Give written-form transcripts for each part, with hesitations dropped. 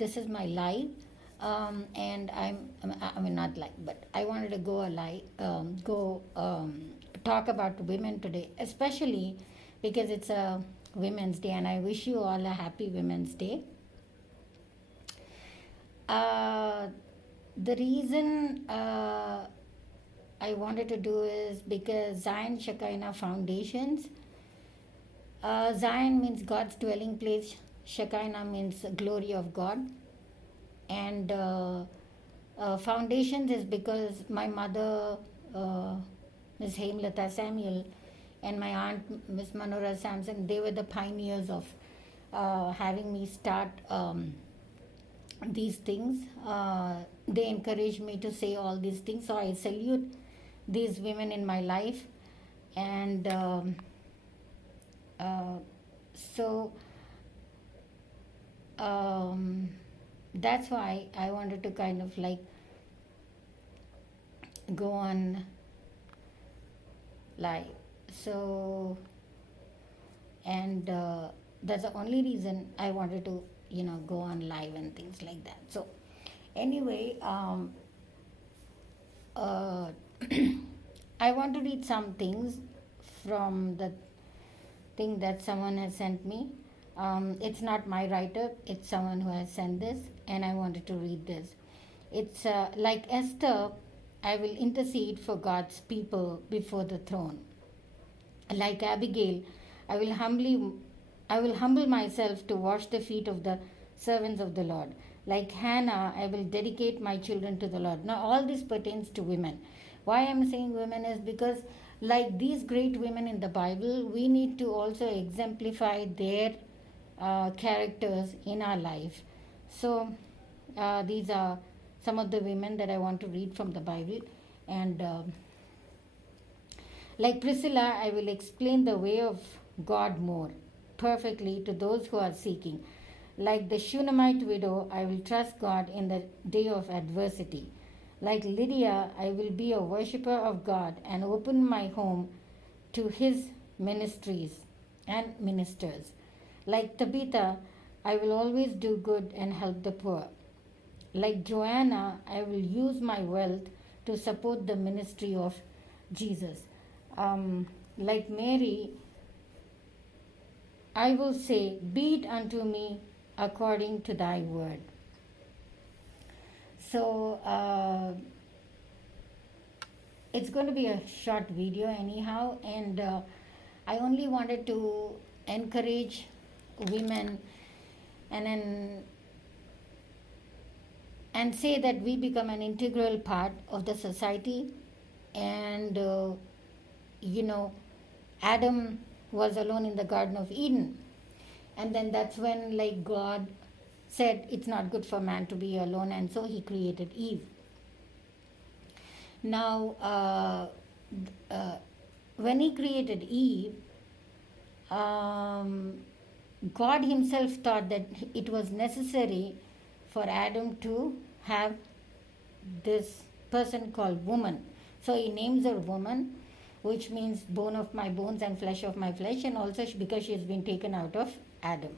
this is my live, and I mean not live, but I wanted to go talk about women today, especially because it's a Women's Day, and I wish you all a happy Women's Day. The reason I wanted to do is because Zion Shekinah Foundations. Zion means God's dwelling place. Shekinah means glory of God. And foundations is because my mother, Miss Hemlata Samuel, and my aunt, Miss Manora Sampson, they were the pioneers of having me start these things. They encouraged me to say all these things. So I salute these women in my life. And so that's why I wanted to kind of like go on live. So, and that's the only reason I wanted to, go on live and things like that. So, anyway, I want to read some things from the thing that someone has sent me. It's not my write-up, it's someone who has sent this, and I wanted to read this. It's like Esther, I will intercede for God's people before the throne. Like Abigail, I will humble myself to wash the feet of the servants of the Lord. Like Hannah, I will dedicate my children to the Lord. Now, all this pertains to women. Why I'm saying women is because, like these great women in the Bible, we need to also exemplify their characters in our life. So, these are some of the women that I want to read from the Bible. And like Pricilla, I will explain the way of God more perfectly to those who are seeking. Like the Shunamite widow, I will trust God in the day of adversity. Like Lydia, I will be a worshiper of God and open my home to His ministries and ministers. Like Tabitha, I will always do good and help the poor. Like Joanna, I will use my wealth to support the ministry of Jesus. Like Mary, I will say, be it unto me according to thy word. So, it's going to be a short video anyhow, and I only wanted to encourage women and say that we become an integral part of the society. And Adam was alone in the Garden of Eden, and then that's when like God said it's not good for man to be alone, and so He created Eve. Now, when He created Eve, God Himself thought that it was necessary for Adam to have this person called woman. So He names her woman, which means bone of my bones and flesh of my flesh, and also because she has been taken out of Adam.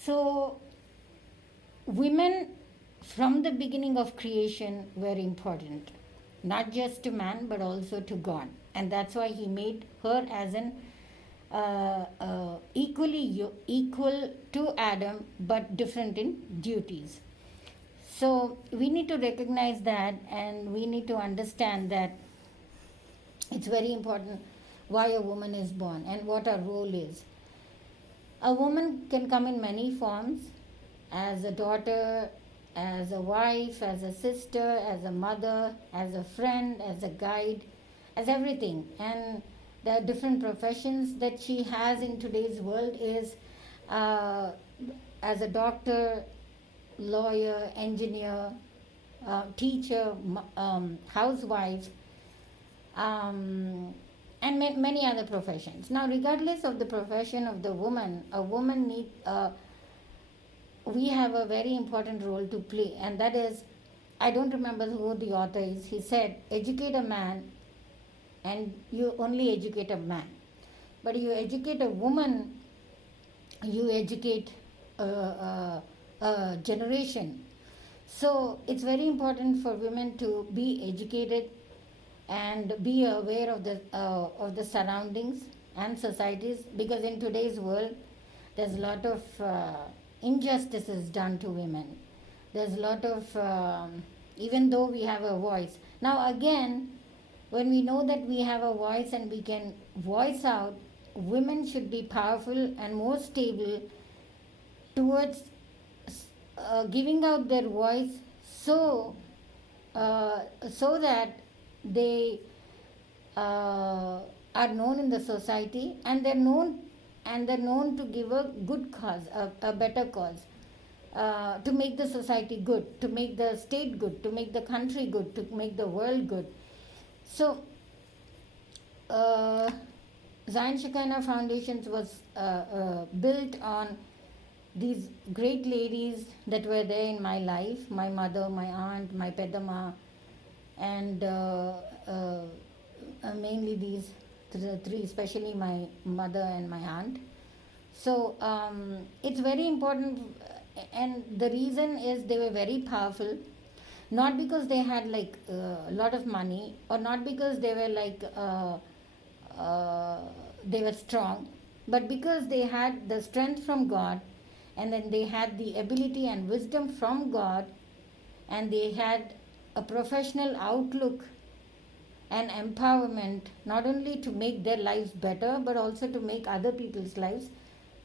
So women from the beginning of creation were important, not just to man but also to God, and that's why He made her as an equal to Adam but different in duties. So we need to recognize that, and we need to understand that it's very important why a woman is born and what her role is. A woman can come in many forms: as a daughter, as a wife, as a sister, as a mother, as a friend, as a guide, as everything. And the different professions that she has in today's world is as a doctor, lawyer, engineer, teacher, housewife, and many other professions. Now, regardless of the profession of the woman, a woman we have a very important role to play, and that is, I don't remember who the author is. He said, educate a man and you only educate a man. But you educate a woman, you educate generation. So it's very important for women to be educated and be aware of the surroundings and societies, because in today's world there's a lot of injustices done to women. There's a lot of even though we have a voice now, again, when we know that we have a voice and we can voice out, women should be powerful and more stable towards giving out their voice, so so that they are known in the society, and they're known to give a good cause, a better cause, to make the society good, to make the state good, to make the country good, to make the world good. So Zion Shekinah Foundations was built on these great ladies that were there in my life, my mother, my aunt, my pedama, and mainly these three, especially my mother and my aunt. So it's very important, and the reason is they were very powerful, not because they had like a lot of money, or not because they were like they were strong, but because they had the strength from God, and then they had the ability and wisdom from God, and they had a professional outlook and empowerment, not only to make their lives better but also to make other people's lives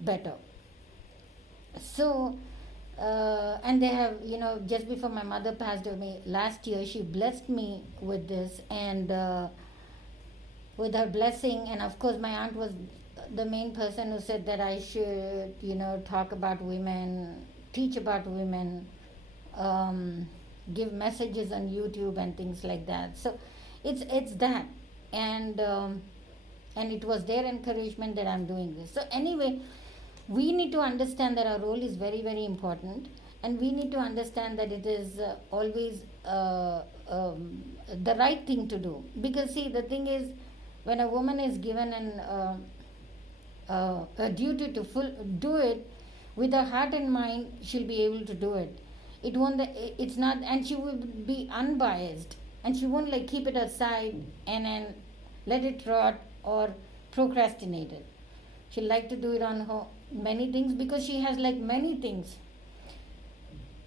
better. So and they have, just before my mother passed away last year, she blessed me with this, and with her blessing, and of course my aunt was the main person who said that I should, talk about women, teach about women, give messages on YouTube and things like that. So it's that, and it was their encouragement that I'm doing this. So anyway, we need to understand that our role is very, very important, and we need to understand that it is always the right thing to do. Because see, the thing is, when a woman is given a duty to do it with her heart and mind, she'll be able to do it. It's not, and she will be unbiased, and she won't like keep it aside and then let it rot or procrastinate it. She'll like to do it on her many things, because she has like many things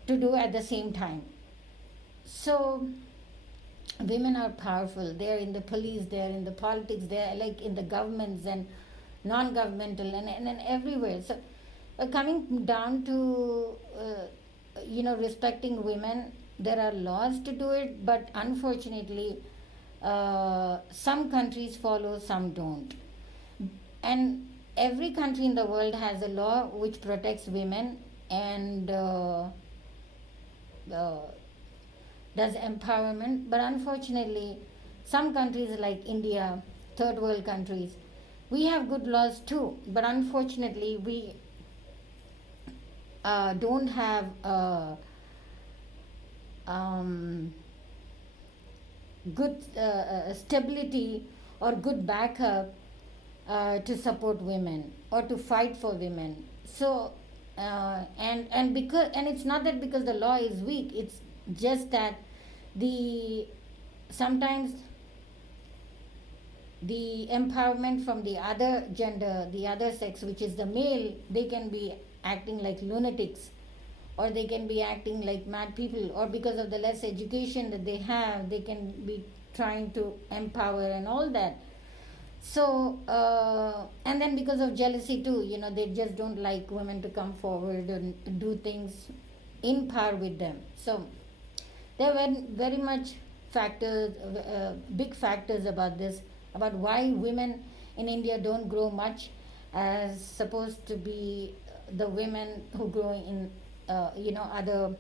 to do at the same time. So women are powerful. They're in the police, they're in the politics, they're like in the governments and non-governmental, and everywhere. So coming down to respecting women, there are laws to do it, but unfortunately some countries follow, some don't. And every country in the world has a law which protects women and does empowerment, but unfortunately some countries like India, third world countries, we have good laws too, but unfortunately we don't have good stability or good backup to support women or to fight for women. So and it's not that because the law is weak, it's just that sometimes the empowerment from the other gender, the other sex, which is the male, they can be acting like lunatics, or they can be acting like mad people, or because of the less education that they have, they can be trying to empower and all that. So and then because of jealousy too, they just don't like women to come forward and do things in par with them. So there were very much factors, big factors about this, about why women in India don't grow much as supposed to be the women who grow in other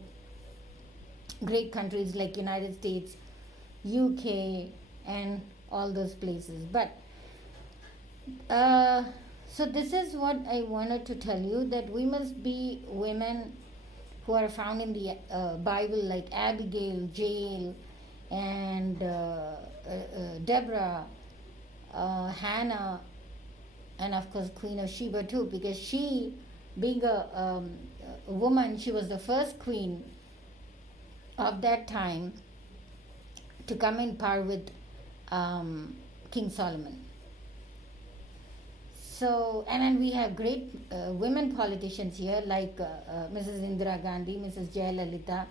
great countries like United States, UK, and all those places. But so this is what I wanted to tell you, that we must be women who are found in the Bible, like Abigail, Jael, and Deborah, Hannah, and of course Queen of Sheba too, because she, being a woman, she was the first queen of that time to come in par with King Solomon. So, and then we have great women politicians here like Mrs. Indira Gandhi, Mrs. Jayalalitha,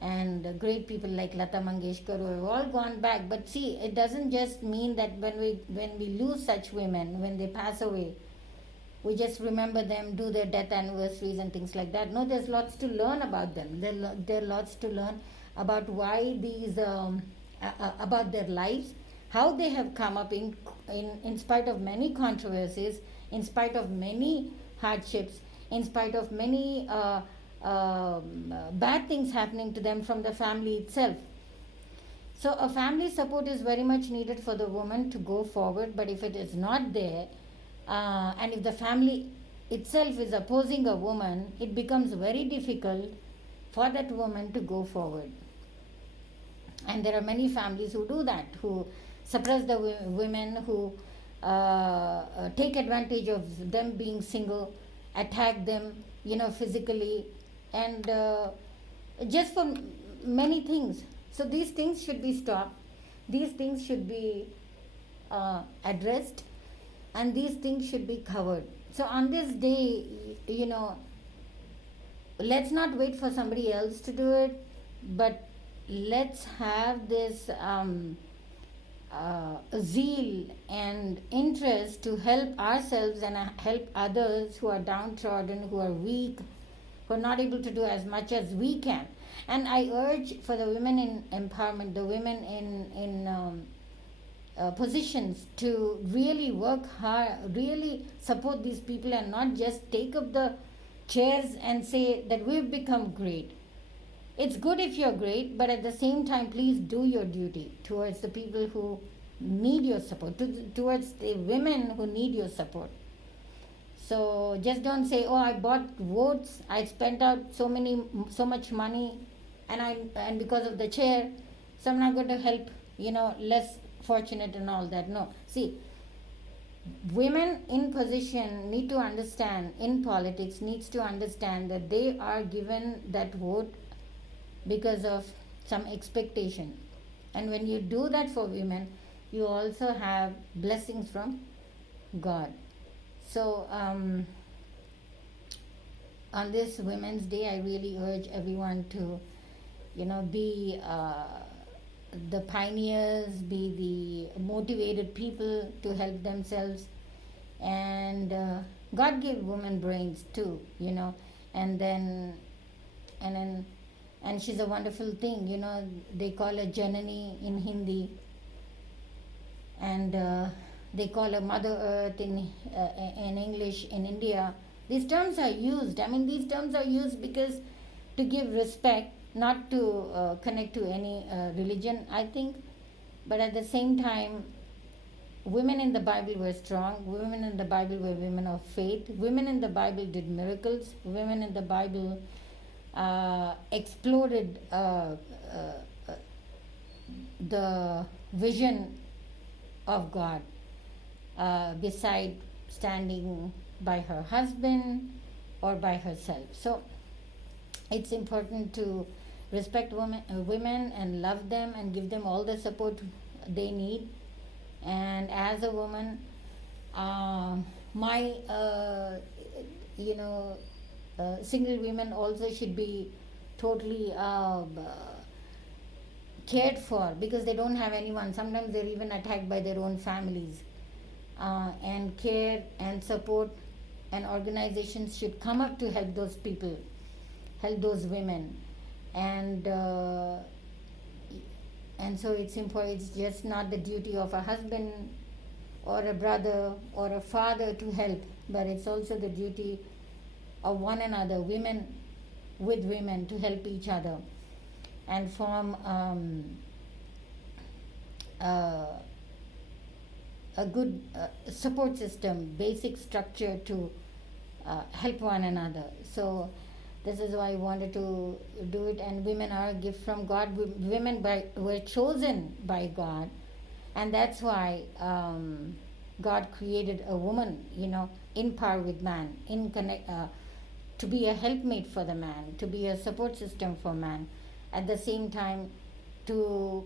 and great people like Lata Mangeshkar who have all gone back. But see, it doesn't just mean that when we lose such women, when they pass away, we just remember them, do their death anniversaries and things like that. No, there's lots to learn about them. There are lots to learn about why these, about their lives, how they have come up in spite of many controversies, in spite of many hardships, in spite of many bad things happening to them from the family itself. So a family support is very much needed for the woman to go forward, but if it is not there, and if the family itself is opposing a woman, it becomes very difficult for that woman to go forward. And there are many families who do that, who suppress the women, who take advantage of them being single, attack them, physically, and just for many things. So these things should be stopped. These things should be addressed, and these things should be covered. So on this day, let's not wait for somebody else to do it, but let's have this zeal and interest to help ourselves and help others who are downtrodden, who are weak, who are not able to do as much as we can. And I urge for the women in empowerment, the women in positions, to really work hard, really support these people, and not just take up the chairs and say that we've become great. It's good if you're great, but at the same time, please do your duty towards the people who need your support, towards the women who need your support. So just don't say, oh, I bought votes, I spent out so much money, and because of the chair, so I'm not going to help, less fortunate and all that. No. See, women in position need to understand, in politics, needs to understand that they are given that vote because of some expectation. And when you do that for women, you also have blessings from God. So on this Women's Day, I really urge everyone to, be the pioneers, be the motivated people to help themselves. And God gave women brains too, and she's a wonderful thing, they call her Janani in Hindi, and they call her Mother Earth in English in India. These terms are used. These terms are used because to give respect, not to connect to any religion, I think. But at the same time, women in the Bible were strong. Women in the Bible were women of faith. Women in the Bible did miracles. Women in the Bible exploded the vision of God, beside standing by her husband or by herself. So it's important to respect women and love them and give them all the support they need. And as a woman, my single women also should be totally cared for, because they don't have anyone. Sometimes they're even attacked by their own families. And care and support and organizations should come up to help those people, help those women. And so it's important. It's just not the duty of a husband or a brother or a father to help, but it's also the duty of one another, women with women, to help each other and form a good support system, basic structure to help one another. So this is why I wanted to do it. And women are a gift from God. Women were chosen by God, and that's why God created a woman, in par with man, to be a helpmate for the man, to be a support system for man, at the same time to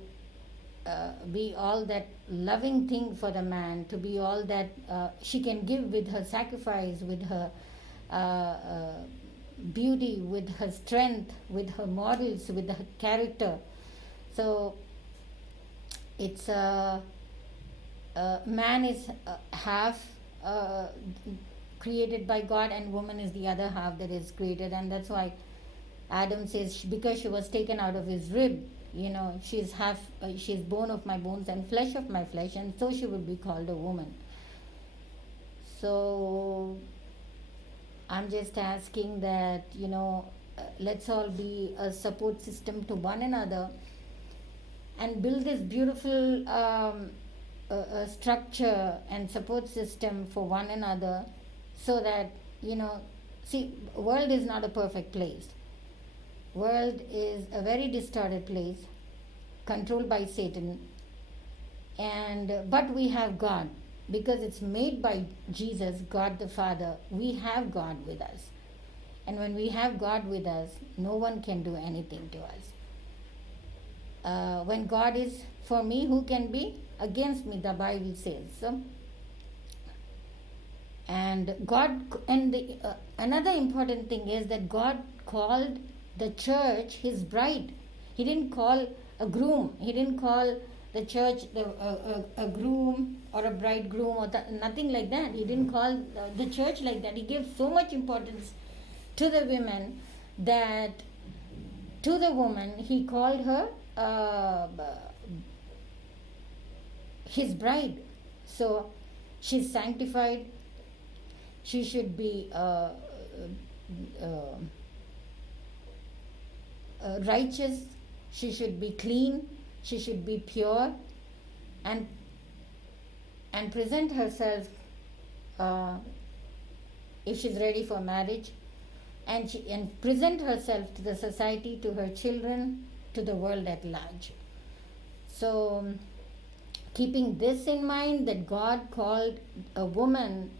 be all that loving thing for the man, to be all that she can give with her sacrifice, with her beauty, with her strength, with her morals, with her character. So it's man is half created by God, and woman is the other half that is created. And that's why Adam says, because she was taken out of his rib, she's half, she's bone of my bones and flesh of my flesh, and so she would be called a woman. So I'm just asking that, let's all be a support system to one another and build this beautiful structure and support system for one another, so that, see, world is not a perfect place. World is a very distorted place, controlled by Satan, but we have God, because it's made by Jesus, God the Father. We have God with us, and when we have God with us, no one can do anything to us. When God is for me, who can be against me? The Bible says so. And God, and another important thing is that God called the church His bride. He didn't call a groom. He didn't call the church a groom or a bridegroom or nothing like that. He didn't call the church like that. He gave so much importance to the women that to the woman He called her His bride. So she's sanctified. She should be righteous. She should be clean. She should be pure, and present herself if she's ready for marriage, and present herself to the society, to her children, to the world at large. So keeping this in mind, that God called a woman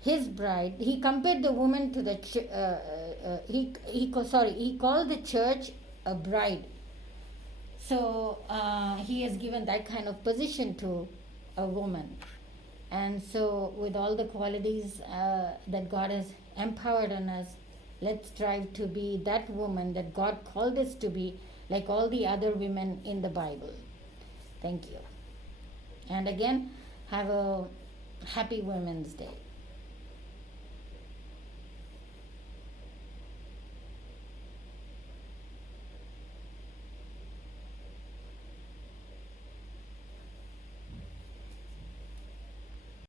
His bride, He compared the woman to the He called the church a bride. So He has given that kind of position to a woman. And so with all the qualities that God has empowered on us, let's strive to be that woman that God called us to be, like all the other women in the Bible. Thank you. And again, have a happy Women's Day.